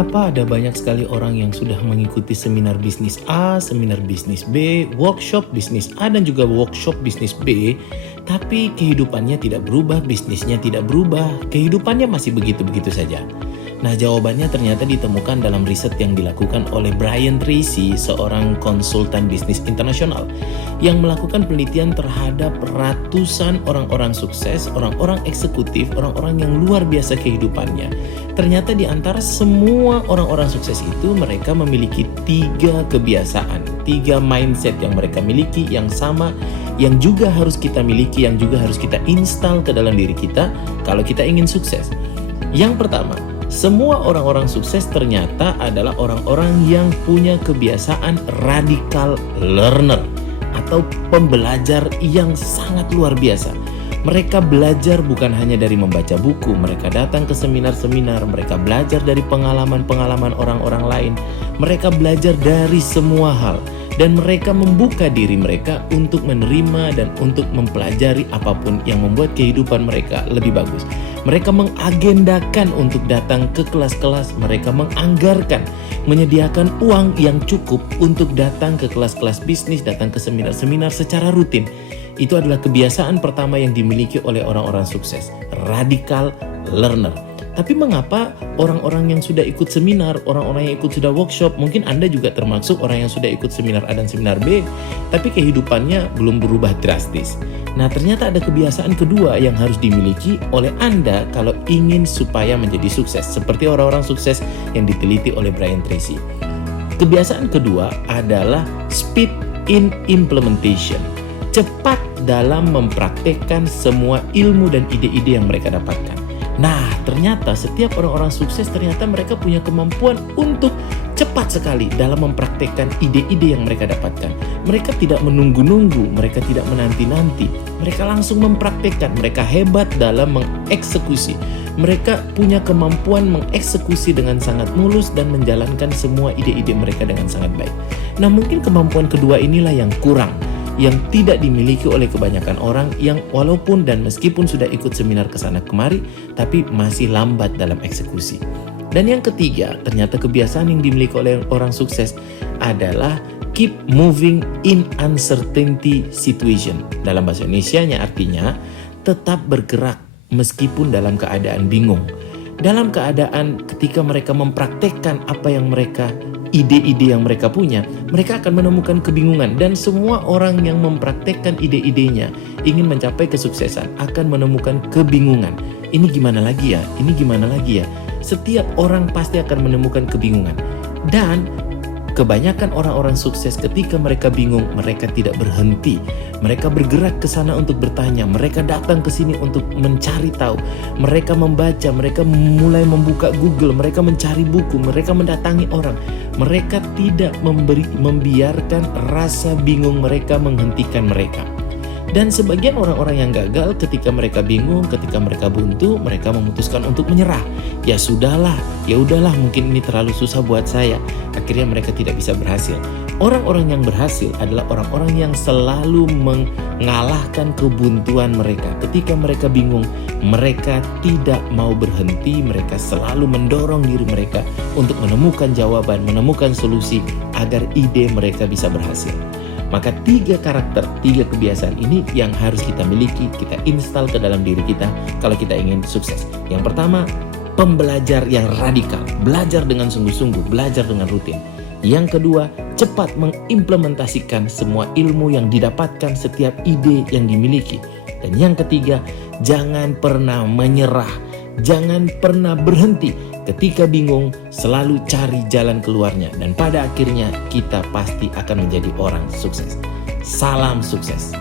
Mengapa ada banyak sekali orang yang sudah mengikuti seminar bisnis A, seminar bisnis B, workshop bisnis A dan juga workshop bisnis B, tapi kehidupannya tidak berubah, bisnisnya tidak berubah, kehidupannya masih begitu-begitu saja? Nah, jawabannya ternyata ditemukan dalam riset yang dilakukan oleh Brian Tracy, seorang konsultan bisnis internasional yang melakukan penelitian terhadap ratusan orang-orang sukses, orang-orang eksekutif, orang-orang yang luar biasa kehidupannya. Ternyata di antara semua orang-orang sukses itu mereka memiliki 3 kebiasaan, 3 mindset yang mereka miliki yang sama, yang juga harus kita miliki, yang juga harus kita install ke dalam diri kita kalau kita ingin sukses. Yang pertama, semua orang-orang sukses ternyata adalah orang-orang yang punya kebiasaan radical learner atau pembelajar yang sangat luar biasa. Mereka belajar bukan hanya dari membaca buku, mereka datang ke seminar-seminar, mereka belajar dari pengalaman-pengalaman orang-orang lain, mereka belajar dari semua hal. Dan mereka membuka diri mereka untuk menerima dan untuk mempelajari apapun yang membuat kehidupan mereka lebih bagus. Mereka mengagendakan untuk datang ke kelas-kelas, mereka menganggarkan, menyediakan uang yang cukup untuk datang ke kelas-kelas bisnis, datang ke seminar-seminar secara rutin. Itu adalah kebiasaan pertama yang dimiliki oleh orang-orang sukses, radical learner. Tapi mengapa orang-orang yang sudah ikut seminar, orang-orang yang ikut sudah workshop, mungkin Anda juga termasuk orang yang sudah ikut seminar A dan seminar B, tapi kehidupannya belum berubah drastis. Nah, ternyata ada kebiasaan kedua yang harus dimiliki oleh Anda kalau ingin supaya menjadi sukses, seperti orang-orang sukses yang diteliti oleh Brian Tracy. Kebiasaan kedua adalah speed in implementation, cepat dalam mempraktekkan semua ilmu dan ide-ide yang mereka dapatkan. Nah, ternyata setiap orang-orang sukses ternyata mereka punya kemampuan untuk cepat sekali dalam mempraktekkan ide-ide yang mereka dapatkan. Mereka tidak menunggu-nunggu, mereka tidak menanti-nanti. Mereka langsung mempraktekkan, mereka hebat dalam mengeksekusi. Mereka punya kemampuan mengeksekusi dengan sangat mulus dan menjalankan semua ide-ide mereka dengan sangat baik. Nah, mungkin kemampuan kedua inilah yang kurang, yang tidak dimiliki oleh kebanyakan orang yang walaupun dan meskipun sudah ikut seminar kesana kemari, tapi masih lambat dalam eksekusi. Dan yang ketiga, ternyata kebiasaan yang dimiliki oleh orang sukses adalah keep moving in uncertainty situation. Dalam bahasa Indonesianya artinya tetap bergerak meskipun dalam keadaan bingung. Dalam keadaan ketika mereka mempraktekkan apa yang mereka ide-ide yang mereka punya, mereka akan menemukan kebingungan. Dan semua orang yang mempraktekkan ide-idenya ingin mencapai kesuksesan akan menemukan kebingungan. Ini gimana lagi ya? Ini gimana lagi ya? Setiap orang pasti akan menemukan kebingungan. Dan kebanyakan orang-orang sukses ketika mereka bingung, mereka tidak berhenti. Mereka bergerak ke sana untuk bertanya, mereka datang ke sini untuk mencari tahu. Mereka membaca, mereka mulai membuka Google, mereka mencari buku, mereka mendatangi orang. Mereka tidak membiarkan rasa bingung mereka menghentikan mereka. Dan sebagian orang-orang yang gagal ketika mereka bingung, ketika mereka buntu, mereka memutuskan untuk menyerah. Ya sudahlah, ya udahlah, mungkin ini terlalu susah buat saya. Akhirnya mereka tidak bisa berhasil. Orang-orang yang berhasil adalah orang-orang yang selalu mengalahkan kebuntuan mereka. Ketika mereka bingung, mereka tidak mau berhenti, mereka selalu mendorong diri mereka untuk menemukan jawaban, menemukan solusi agar ide mereka bisa berhasil. Maka 3 karakter, 3 kebiasaan ini yang harus kita miliki, kita install ke dalam diri kita kalau kita ingin sukses. Yang pertama, pembelajar yang radikal, belajar dengan sungguh-sungguh, belajar dengan rutin. Yang kedua, cepat mengimplementasikan semua ilmu yang didapatkan, setiap ide yang dimiliki. Dan yang ketiga, jangan pernah menyerah, jangan pernah berhenti. Ketika bingung, selalu cari jalan keluarnya. Dan pada akhirnya kita pasti akan menjadi orang sukses. Salam sukses.